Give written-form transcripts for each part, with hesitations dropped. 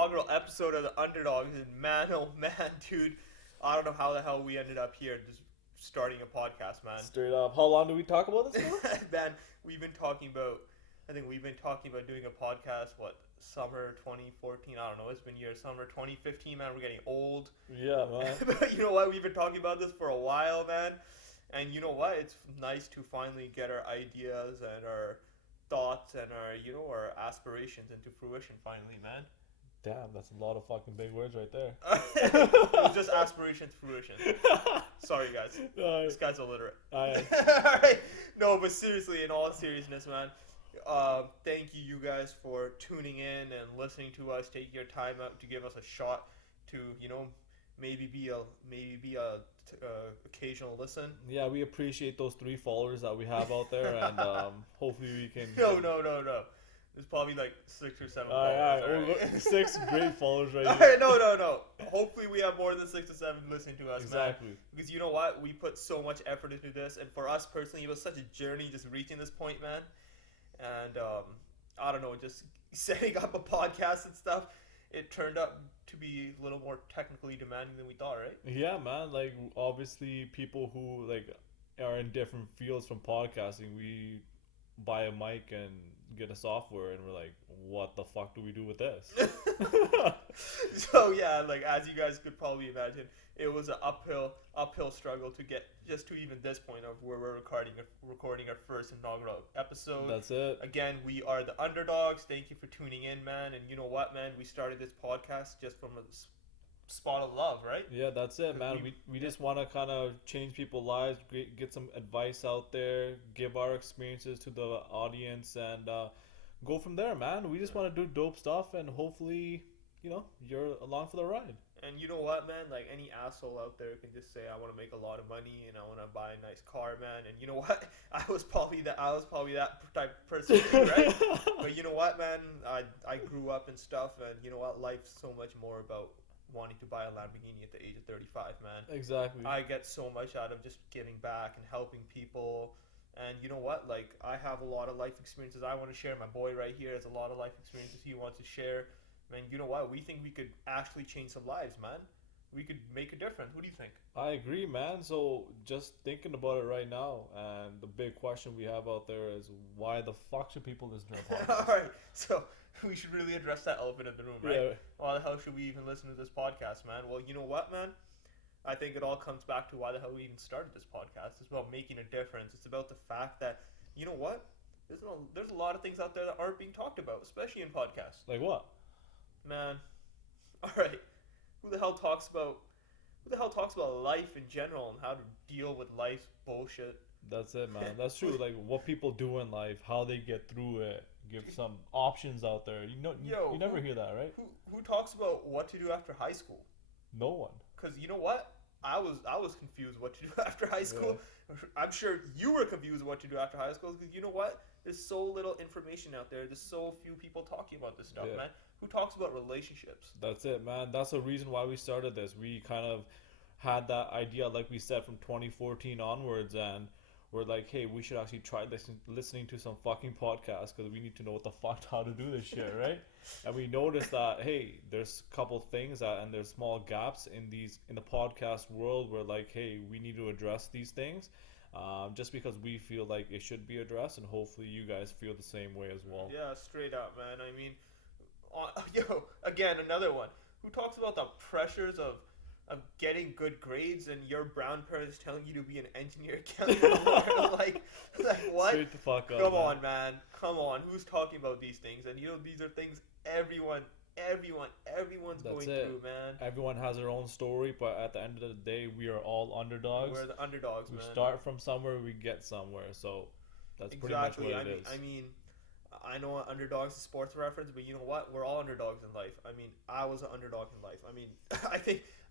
inaugural episode of the Underdogs, and man, oh man, dude, I don't know how the hell we ended up here just starting a podcast, man. Straight up. How long do we talk about this for? Man, I think we've been talking about doing a podcast, summer 2014, I don't know, it's been years, summer 2015, man, we're getting old. Yeah, man. But you know what, we've been talking about this for a while, man, and you know what, it's nice to finally get our ideas and our thoughts and our aspirations into fruition finally, man. Damn, that's a lot of fucking big words right there. It's just aspiration to fruition. Sorry, guys. This guy's illiterate. Alright. No, but seriously, in all seriousness, man, thank you guys for tuning in and listening to us, taking your time out to give us a shot to, maybe be a occasional listen. Yeah, we appreciate those 3 followers that we have out there, and hopefully we can. No. There's probably like 6 or 7 followers. Alright. 6 great followers right here. No. Hopefully we have more than 6 to 7 listening to us, exactly. Man. Because you know what? We put so much effort into this, and for us personally, it was such a journey just reaching this point, man. And I don't know, just setting up a podcast and stuff, it turned out to be a little more technically demanding than we thought, right? Yeah, man. Like, obviously, people who are in different fields from podcasting, we buy a mic and get a software, and we're like, what the fuck do we do with this? So yeah, as you guys could probably imagine, it was an uphill struggle to get just to even this point of where we're recording our first inaugural episode. That's it. Again, we are the Underdogs. Thank you for tuning in, man. And you know what, man, we started this podcast just from a spot of love, right? Yeah, that's it, man. We just want to kind of change people's lives, get some advice out there, give our experiences to the audience, and go from there, man. We just want to do dope stuff, and hopefully, you're along for the ride. And you know what, man? Any asshole out there can just say, I want to make a lot of money and I want to buy a nice car, man. And you know what? I was probably that type of person too, right? But you know what, man? I grew up and stuff, and you know what? Life's so much more about wanting to buy a Lamborghini at the age of 35, man. Exactly. I get so much out of just giving back and helping people. And you know what? I have a lot of life experiences I want to share. My boy right here has a lot of life experiences he wants to share. Man, you know what? We think we could actually change some lives, man. We could make a difference. What do you think? I agree, man. So just thinking about it right now, and the big question we have out there is, why the fuck should people listen to our podcast? All right, so we should really address that elephant in the room, right? Yeah. Why the hell should we even listen to this podcast, man? Well, you know what, man? I think it all comes back to why the hell we even started this podcast. It's about making a difference. It's about the fact that, you know what? There's a lot of things out there that aren't being talked about, especially in podcasts. Like what? Man, all right. Who the hell talks about life in general and how to deal with life's bullshit? That's it, man. That's true. What people do in life, how they get through it. Give some options out there. You never hear that, right? Who talks about what to do after high school? No one. Because you know what? I was confused what to do after high school. Yeah. I'm sure you were confused what to do after high school, because you know what? There's so little information out there. There's so few people talking about this stuff, man. Who talks about relationships? That's it, man. That's the reason why we started this. We kind of had that idea, like we said, from 2014 onwards, and we're like, hey, we should actually try listening to some fucking podcasts, because we need to know what the fuck how to do this shit, right? And we noticed that, hey, there's a couple things and there's small gaps in the podcast world where, hey, we need to address these things, just because we feel like it should be addressed, and hopefully you guys feel the same way as well. Yeah, straight up, man. I mean, again, another one. Who talks about the pressures of getting good grades and your brown parents telling you to be an engineer, accountant, like what? Straight the fuck up, Come on, man. Come on. Who's talking about these things? And these are things everyone's That's going it. through, man. Everyone has their own story, but at the end of the day, we are all underdogs. We're the underdogs, man. We start from somewhere, we get somewhere. So that's pretty much what it is. I mean, I know underdogs is a sports reference, but you know what? We're all underdogs in life. I mean, I was an underdog in life. I mean,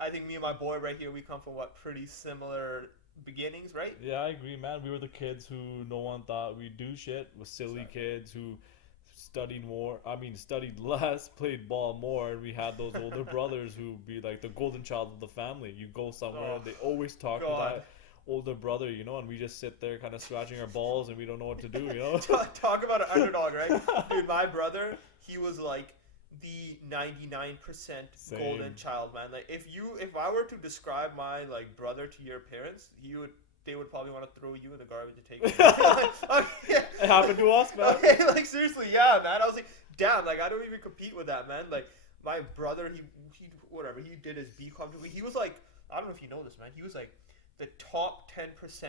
I think me and my boy right here, we come from pretty similar beginnings, right? Yeah, I agree, man. We were the kids who no one thought we'd do shit. Was silly kids who studied less, played ball more, and we had those older brothers who be like the golden child of the family. You go somewhere, and they always talk to that older brother, and we just sit there kind of scratching our balls and we don't know what to do, Talk about an underdog, right? Dude, my brother, he was like the 99% golden child, man. Like if I were to describe my like brother to your parents, they would probably want to throw you in the garbage to take it. Okay. It happened to us, man. Okay, like seriously, yeah, man. I was like, damn, like I don't even compete with that, man. Like my brother, he whatever, he did his BCom degree. He was like, I don't know if you know this, man. He was like the top 10%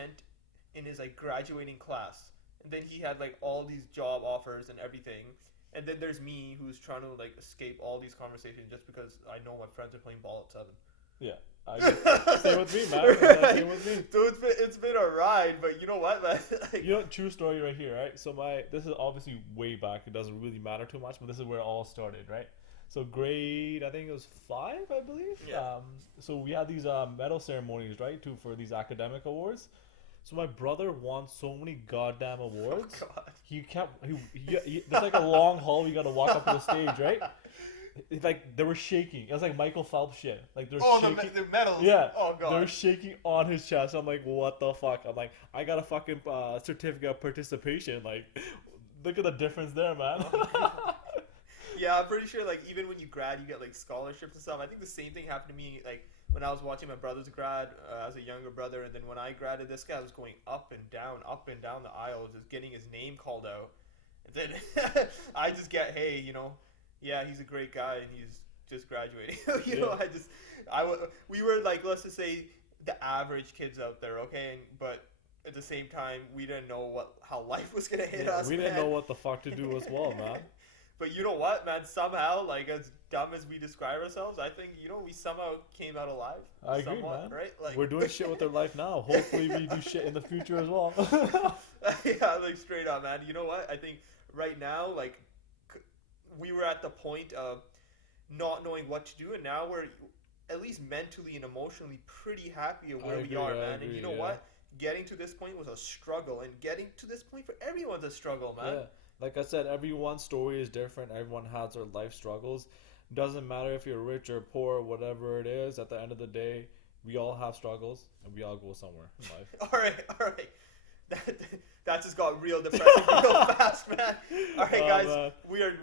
in his like graduating class, and then he had like all these job offers and everything. And then there's me who's trying to like escape all these conversations just because I know my friends are playing ball at 7. Yeah, same with me, man. Right? Same with me. So it's been a ride, but you know what, man? Like, you know, true story right here, right? So this is obviously way back. It doesn't really matter too much, but this is where it all started, right? So grade, I think it was 5, I believe. Yeah. So we had these medal ceremonies, right, for these academic awards. So my brother won so many goddamn awards. Oh God. He there's like a long hall. You got to walk up to the stage, right? It's like they were shaking. It was like Michael Phelps shit. Like they're shaking. The medals. Yeah. Oh God. They're shaking on his chest. I'm like, what the fuck? I'm like, I got a fucking certificate of participation. Like, look at the difference there, man. Yeah, I'm pretty sure like even when you grad, you get like scholarships and stuff. I think the same thing happened to me like when I was watching my brother's grad as a younger brother, and then when I graded, this guy was going up and down the aisle, just getting his name called out. And then I just get, hey, you know, yeah, he's a great guy and he's just graduating. You know, we were like, let's just say the average kids out there, okay, but at the same time, we didn't know how life was gonna hit us. We didn't know what the fuck to do as well, man. But you know what, man? Somehow, like as dumb as we describe ourselves, I think we somehow came out alive. I agree, man. Right? Like we're doing shit with our life now. Hopefully, we do shit in the future as well. Yeah, like straight up, man. You know what? I think right now, like we were at the point of not knowing what to do, and now we're at least mentally and emotionally pretty happy of where we are, man. And you know what? Getting to this point was a struggle, and getting to this point for everyone's a struggle, man. Yeah. Like I said, everyone's story is different. Everyone has their life struggles. Doesn't matter if you're rich or poor, whatever it is. At the end of the day, we all have struggles, and we all go somewhere in life. All right. That just got real depressing real fast, man. All right, guys, man.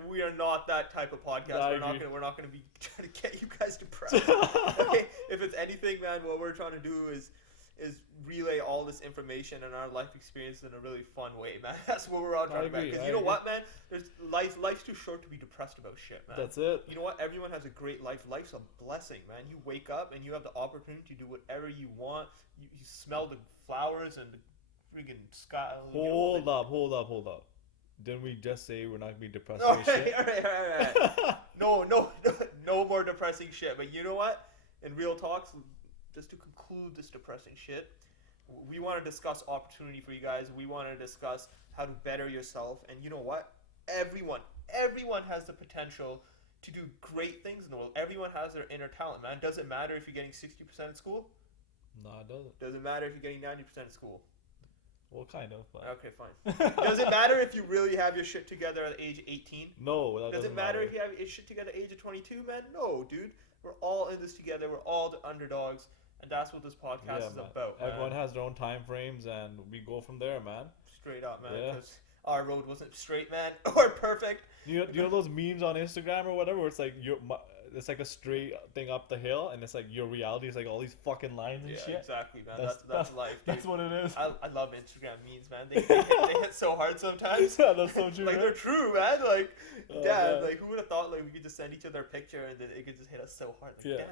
we are not that type of podcast. We're not gonna be trying to get you guys depressed. Okay, if it's anything, man, what we're trying to do is relay all this information and our life experience in a really fun way, man. That's what we're all trying to do. Because you know what, man? Life's too short to be depressed about shit, man. That's it. You know what? Everyone has a great life. Life's a blessing, man. You wake up and you have the opportunity to do whatever you want. You smell the flowers and the freaking sky. Hold up. Didn't we just say we're not gonna be depressed All about shit? All right. No more depressing shit. But you know what? In real talks, just to conclude this depressing shit, we want to discuss opportunity for you guys. We want to discuss how to better yourself. And you know what? Everyone has the potential to do great things in the world. Everyone has their inner talent, man. Doesn't matter if you're getting 60% at school. No, it doesn't. Doesn't matter if you're getting 90% at school. Well, kind of. But... Okay, fine. Doesn't matter if you really have your shit together at the age of 18. No, that doesn't matter if you have your shit together at the age of 22, man. No, dude. We're all in this together. We're all the underdogs. And that's what this podcast is about, man. Everyone has their own time frames, and we go from there, man. Straight up, man. Because our road wasn't straight, man, or perfect. Do you know those memes on Instagram or whatever where it's like it's like a straight thing up the hill, and it's like your reality is like all these fucking lines and shit. Yeah, exactly, man. That's life, dude. That's what it is. I love Instagram memes, man. They hit so hard sometimes. Yeah, that's so true. Like, they're true, man. Like, damn, like, who would have thought, like, we could just send each other a picture and then it could just hit us so hard. Like, damn,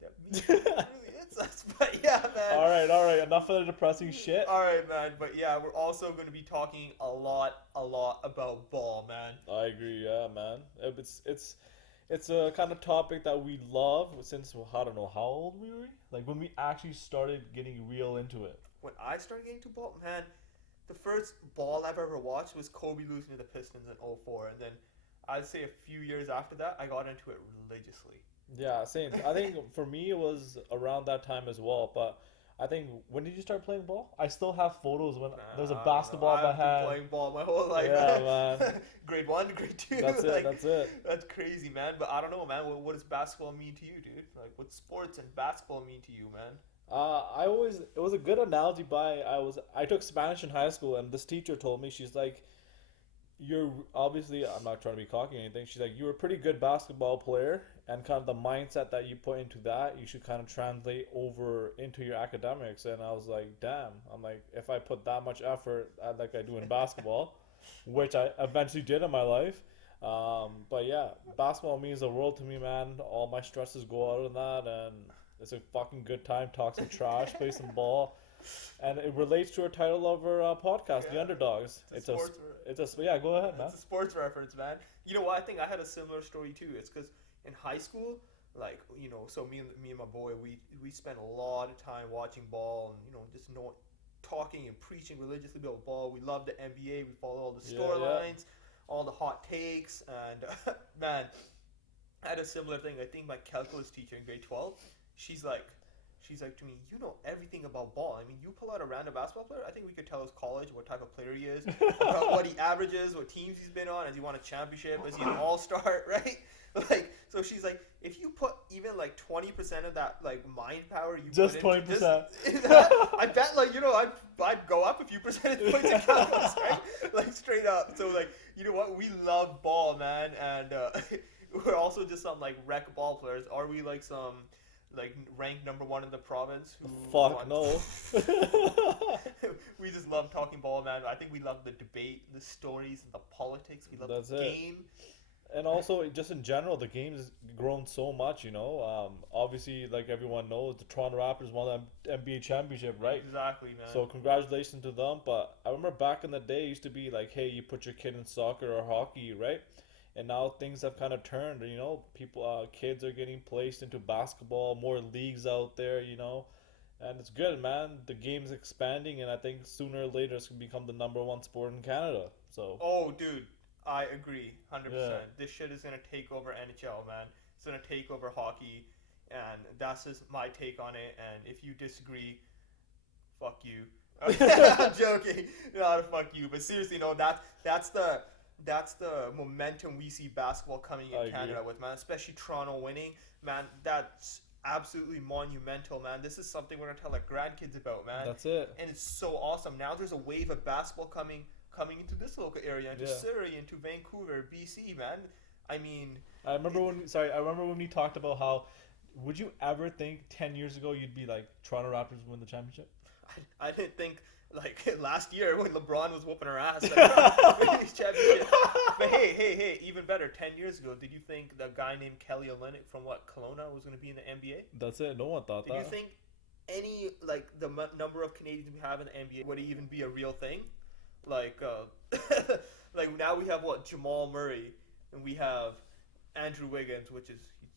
that meme really hits us. But, yeah, man. All right. Enough of the depressing shit. All right, man. But, yeah, we're also going to be talking a lot about ball, man. I agree, yeah, man. It's a kind of topic that we love since, I don't know how old we were. Like, when we actually started getting real into it. When I started getting to ball, man, the first ball I've ever watched was Kobe losing to the Pistons in 2004. And then I'd say a few years after that, I got into it religiously. Yeah, same. I think for me, it was around that time as well. But I think, when did you start playing ball? I still have photos when there's a basketball in my hand. I've been playing ball my whole life. Yeah, man. Grade 1, grade 2. That's it. That's crazy, man. But I don't know, man. What does basketball mean to you, dude? Like, what sports and basketball mean to you, man? It was a good analogy I took Spanish in high school, and this teacher told me, she's like, you're obviously, I'm not trying to be cocky or anything. She's like, you're a pretty good basketball player, and kind of the mindset that you put into that, you should kind of translate over into your academics. And I was like, damn. I'm like, if I put that much effort like I do in basketball, which I eventually did in my life. But yeah, basketball means the world to me, man. All my stresses go out of that, and it's a fucking good time. Talk some trash, play some ball. And it relates to our title of our podcast, The Underdogs. It's a yeah. Go ahead, man. It's a sports reference, man. You know what? I think I had a similar story too. It's because in high school, like so me and my boy, we spent a lot of time watching ball and just talking and preaching religiously about ball. We loved the NBA. We followed all the storylines, all the hot takes, and man, I had a similar thing. I think my calculus teacher in grade 12, she's like to me, you know everything about ball. I mean, you pull out a random basketball player, I think we could tell his college, what type of player he is, what he averages, what teams he's been on, has he won a championship, is he an all-star, right? Like, so she's like, if you put even like 20% of that like mind power you just put 20%, I bet I'd go up a few percentage points in calculus, right? Like straight up. So like, you know what? We love ball, man, and we're also just some like rec ball players. Are we like some like ranked number 1 in the province? No. We just love talking ball, man. I think we love the debate, the stories, and the politics. We love the game. And also, just in general, the game has grown so much, Obviously, like everyone knows, the Toronto Raptors won the NBA championship, right? Exactly, man. So congratulations to them. But I remember back in the day, it used to be like, hey, you put your kid in soccer or hockey, right? And now things have kind of turned, kids are getting placed into basketball, more leagues out there, and it's good, man. The game's expanding, and I think sooner or later it's going to become the number 1 sport in Canada. So. Oh, dude, I agree, 100%. Yeah. This shit is going to take over NHL, man. It's going to take over hockey, and that's just my take on it. And if you disagree, fuck you. I'm joking. Not fuck you, but seriously, no, that's the momentum we see basketball coming in Canada with, man. Especially Toronto winning, man. That's absolutely monumental, man. This is something we're gonna tell our grandkids about, man. That's it. And it's so awesome. Now there's a wave of basketball coming into this local area, into Surrey, into Vancouver, BC, man. I mean, I remember when we talked about how, would you ever think 10 years ago you'd be like, Toronto Raptors win the championship? I didn't think, like, last year when LeBron was whooping our ass, like, these championships. But hey, even better, 10 years ago, did you think the guy named Kelly Olynyk from Kelowna was going to be in the NBA? That's it. No one thought that. Did you think any, like, the number of Canadians we have in the NBA would even be a real thing? Like, like now we have Jamal Murray, and we have Andrew Wiggins,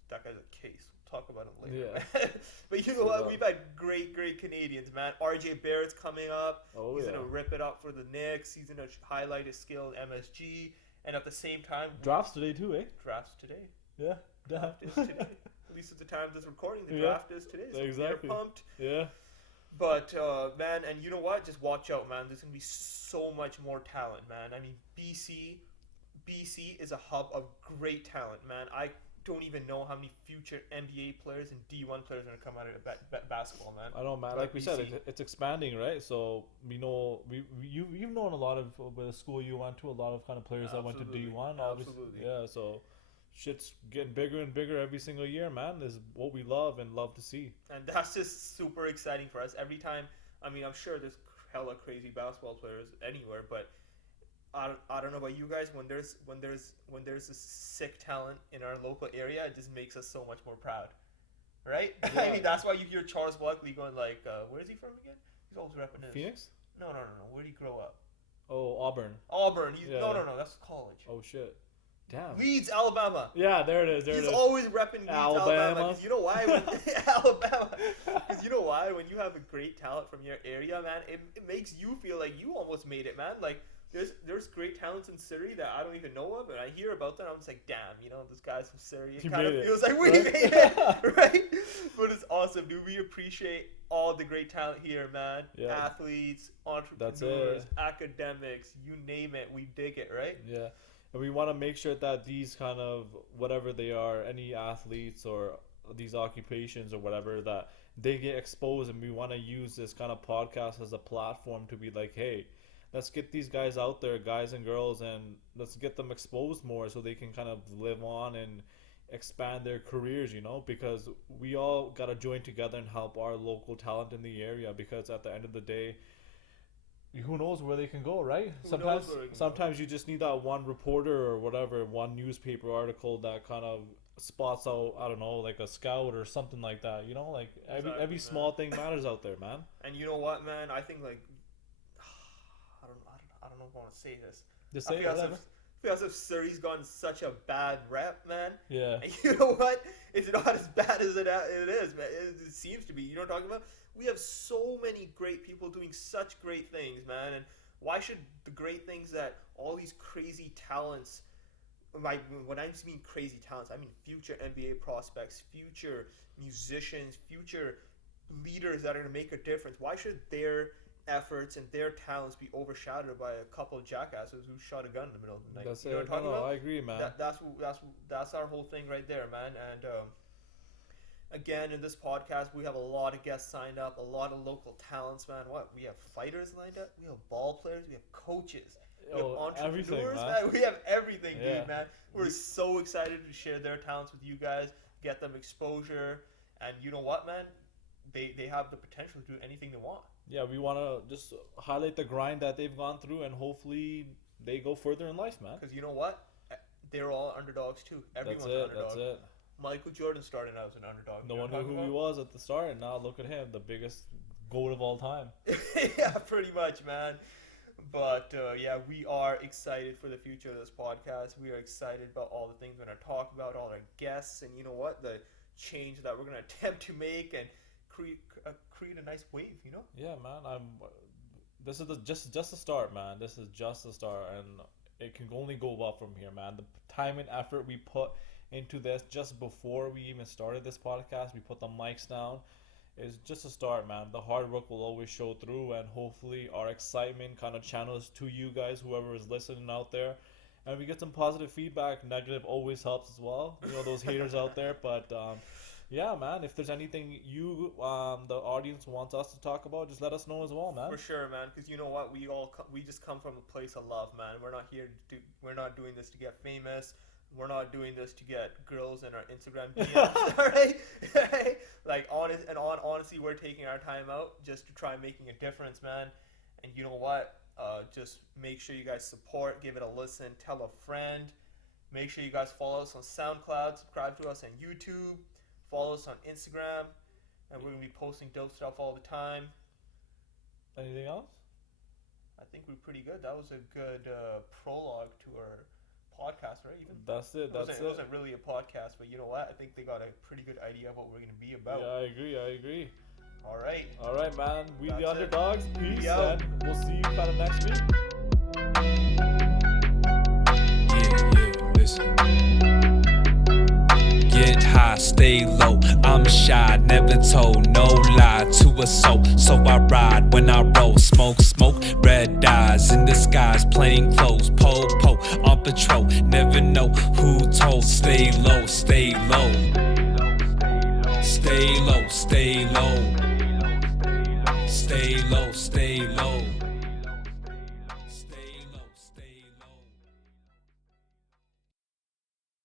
that guy's a case. We'll talk about him later. Yeah. But you know what? We've had great Canadians, man. RJ Barrett's coming up. He's gonna rip it up for the Knicks. He's gonna highlight his skill in MSG, and at the same time, drafts today too, eh? Drafts today. Yeah. Draft is today. At least at the time of this recording, the draft is today. So exactly. We're pumped. Yeah. But, man, and you know what? Just watch out, man. There's going to be so much more talent, man. I mean, BC is a hub of great talent, man. I don't even know how many future NBA players and D1 players are going to come out of basketball, man. I know, man. Like we said, it's expanding, right? So, you've known a lot of, with the school you went to, a lot of kind of players that went to D1. Absolutely. Yeah, so shit's getting bigger and bigger every single year, man. This is what we love and love to see. And that's just super exciting for us. Every time, I mean, I'm sure there's hella crazy basketball players anywhere, but I don't know about you guys. When there's a sick talent in our local area, it just makes us so much more proud, right? Yeah. I mean, that's why you hear Charles Barkley going like, where is he from again? He's always repping this. Phoenix? No. Where did he grow up? Oh, Auburn. No. That's college. Oh shit. Damn. Leeds, Alabama. Yeah, there it is. He's always repping Leeds, Alabama. Because you know why? Alabama. Because you know why? When you have a great talent from your area, man, it makes you feel like you almost made it, man. Like, there's great talents in Surrey that I don't even know of, and I hear about them. I'm just like, damn, this guy's from Surrey. It kind of feels like we made it, right? But it's awesome, dude. We appreciate all the great talent here, man. Yeah. Athletes, entrepreneurs, academics, you name it, we dig it, right? Yeah. And we want to make sure that these kind of, whatever they are, any athletes or these occupations or whatever, that they get exposed, and we want to use this kind of podcast as a platform to be like, hey, let's get these guys out there, guys and girls, and let's get them exposed more so they can kind of live on and expand their careers, you know, because we all got to join together and help our local talent in the area, because at the end of the day, who knows where they can go, right? Sometimes you just need that one reporter or whatever, one newspaper article that kind of spots out, I don't know, like a scout or something like that, you know, like every small thing matters out there, man. And you know what, man, I think like I don't know if I want to say this. Just say it, whatever. I feel as if Surrey's gotten such a bad rep, man. Yeah. And you know what? It's not as bad as it is, man. It seems to be. You know what I'm talking about? We have so many great people doing such great things, man. And why should the great things that all these crazy talents, when I mean crazy talents, I mean future NBA prospects, future musicians, future leaders that are going to make a difference, why should their efforts and their talents be overshadowed by a couple of jackasses who shot a gun in the middle of the night? That's you know it. What I'm talking about? I agree, man. That's our whole thing right there, man. And again, in this podcast, we have a lot of guests signed up, a lot of local talents, man. We have fighters lined up, we have ball players, we have coaches, we have entrepreneurs, man. We have everything, dude, man. We're so excited to share their talents with you guys, get them exposure, and you know what, man? They have the potential to do anything they want. Yeah, we want to just highlight the grind that they've gone through, and hopefully they go further in life, man. Because you know what? They're all underdogs, too. Everyone's an underdog. That's it. Michael Jordan started out as an underdog. No one knew who he was at the start, and now look at him, the biggest GOAT of all time. Yeah, pretty much, man. But, yeah, we are excited for the future of this podcast. We are excited about all the things we're going to talk about, all our guests, and you know what? The change that we're going to attempt to make and create a nice wave, you know? Yeah, man. This is just the start, man. This is just the start, and it can only go up from here, man. The time and effort we put into this just before we even started this podcast, we put the mics down, is just a start, man. The hard work will always show through, and hopefully our excitement kind of channels to you guys, whoever is listening out there, and we get some positive feedback. Negative always helps as well, you know, those haters out there. But yeah, man, if there's anything you, the audience wants us to talk about, just let us know as well, man. For sure, man, because you know what, we just come from a place of love, man. We're not doing this to get famous. We're not doing this to get girls in our Instagram DMs, all right? Like, honestly, we're taking our time out just to try making a difference, man. And you know what? Just make sure you guys support, give it a listen, tell a friend. Make sure you guys follow us on SoundCloud, subscribe to us on YouTube, follow us on Instagram, and we're going to be posting dope stuff all the time. Anything else? I think we're pretty good. That was a good prologue to our podcast, right? Even that's it. It wasn't really a podcast, but you know what? I think they got a pretty good idea of what we're going to be about. Yeah, I agree. All right, man. We the Underdogs. Peace, Yo. and we'll see you kind of next week. Yeah, listen. Get high, stay low. I'm shy, never told no lie to a soul. So I ride when I roll, smoke, red eyes in the skies, plain clothes, po, on patrol. Never know who told. Stay low, stay low. Stay low, stay low. Stay low, stay